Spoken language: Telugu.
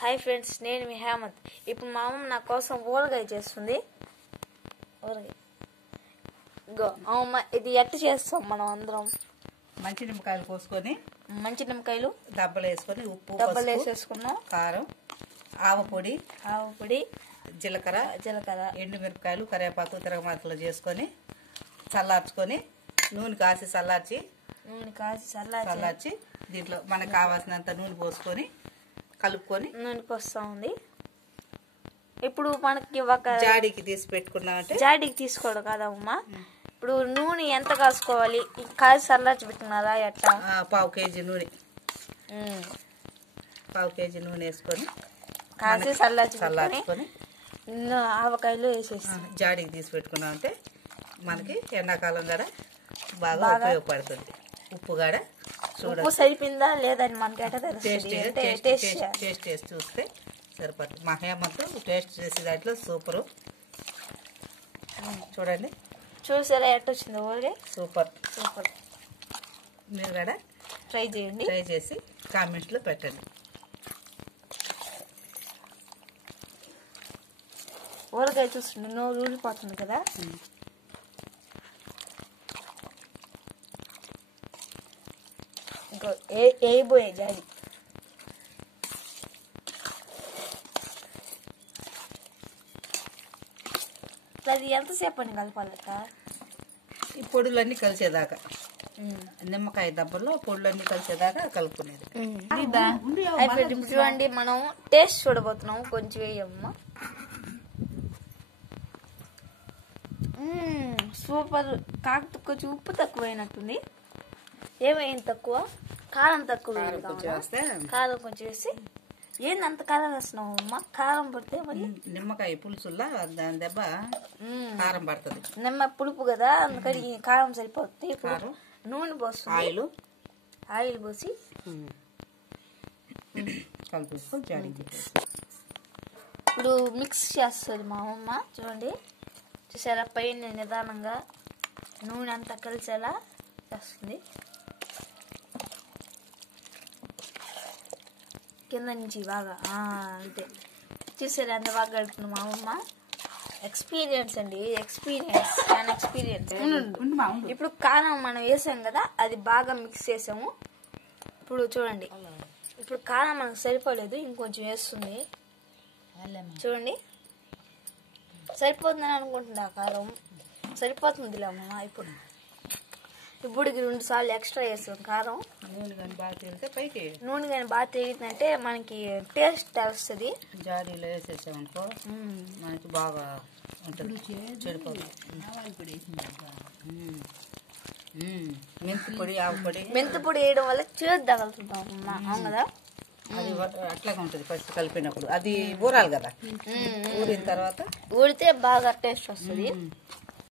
హాయ్ ఫ్రెండ్స్, నేను మీ హేమంత్. ఇప్పుడు మా అమ్మ నా కోసం ఊరగాయ చేస్తుంది. ఊరగాయ ఇది ఎట్ట చేస్తాం మనం అందరం? మంచి నిమ్మకాయలు కోసుకొని మంచి నిమ్మకాయలు దబ్బలు వేసుకొని ఉప్పు డబ్బలు వేసేసుకున్నాం, కారం, ఆవపొడి, జీలకర్ర, ఎండుమిరపకాయలు, కరివేపాకు తిరగమాతలు చేసుకొని చల్లార్చుకొని నూనె కాసి చల్లార్చి దీంట్లో మనకు కావాల్సినంత నూనె పోసుకొని కలుపుకొని నూనె పోస్తా ఉంది. ఇప్పుడు మనకి ఒక జాడీకి తీసి పెట్టుకున్నామంటే జాడీకి తీసుకోవడం కాదమ్మా. ఇప్పుడు నూనె ఎంత కాసుకోవాలి? కాసి చల్లార్చి పెట్టుకున్నారా ఎట్లా? పావు కేజీ నూనె వేసుకొని కాసి చల్లార్చుకొని ఆవకాయలు వేసేసి జాడీకి తీసి పెట్టుకున్నామంటే మనకి ఎండాకాలం కూడా బాగా ఉపయోగపడుతుంది. ఉప్పు కూడా ఉప్పు సరిపోయిందా లేదని మనకి టేస్ట్ చేసి చూస్తే సరిపడుతుంది. మా హేమంత్ టేస్ట్ చేసే దాంట్లో సూపరు. చూడండి, చూసారా ఎట్ట వచ్చింది ఊరికే? సూపర్. మీరు కూడా ట్రై చేసి కామెంట్స్లో పెట్టండి. ఊరగాయ చూస్తుండే నోరు ఊరిపోతుంది కదా. ఇంకా వేయబోయే జాడి అది ఎంతసేపు అని కలపాలట? ఈ పొడులన్నీ కలిసేదాకా, నిమ్మకాయ దబ్బల్లో పొడులన్నీ కలిసేదాకా కలుపుకునేది. చూడండి, మనం టేస్ట్ చూడబోతున్నాం. కొంచెం వేయమ్మా. సూపర్. కాకపోతే కొంచెం ఉప్పు తక్కువైనట్టుంది. ఏమైంది తక్కువ? కారం తక్కువ. కారం కొంచెం వేసి ఏంది అంత కారం వేస్తున్నావు అమ్మా? కారం పడితే మరి నిమ్మకాయ పులుసుల్లా దాని దెబ్బ కారం పడుతుంది. నిమ్మ పులుపు కదా, అందుకని కారం సరిపోతుంది. ఇప్పుడు నూనె పోస్తుంది, ఆయిల్ పోసి కలిపేసుకొని జాడీకి ఇప్పుడు మిక్స్ చేస్తుంది మా అమ్మ. చూడండి, చూసారా? పైన నిదానంగా నూనె అంతా కలిసేలా చేస్తుంది. కింద నుంచి బాగా అంతే. చూసారా ఎంత బాగా కలుపుతుంది మా అమ్మ. ఎక్స్పీరియన్స్ అండి, చాలా ఎక్స్పీరియన్స్. ఇప్పుడు కారం మనం వేసాం కదా, అది బాగా మిక్స్ చేసాము. ఇప్పుడు చూడండి, ఇప్పుడు కారం మనకు సరిపోలేదు, ఇంకొంచెం వేస్తుంది. చూడండి, సరిపోతుందని అనుకుంటున్నా. కారం సరిపోతుందిలే అమ్మ. ఇప్పుడు 2 సార్లు ఎక్స్ట్రా వేస్తాం కారం. నూనె కానీ బాగా తేలిందంటే మనకి టేస్ట్ తెలుస్తుంది. జాడీలో వేసేసామనుకో మనకి బాగా ఉంటుంది. మెంతిపొడి, ఆవపొడి, మెంతిపొడి వేయడం వల్ల చేదు తగులుతుంటాం కదా. అది అట్లాగే ఉంటుంది. ఫస్ట్ కలిపినప్పుడు అది ఊరాలి కదా, ఊరిన తర్వాత ఊరితే బాగా టేస్ట్ వస్తుంది.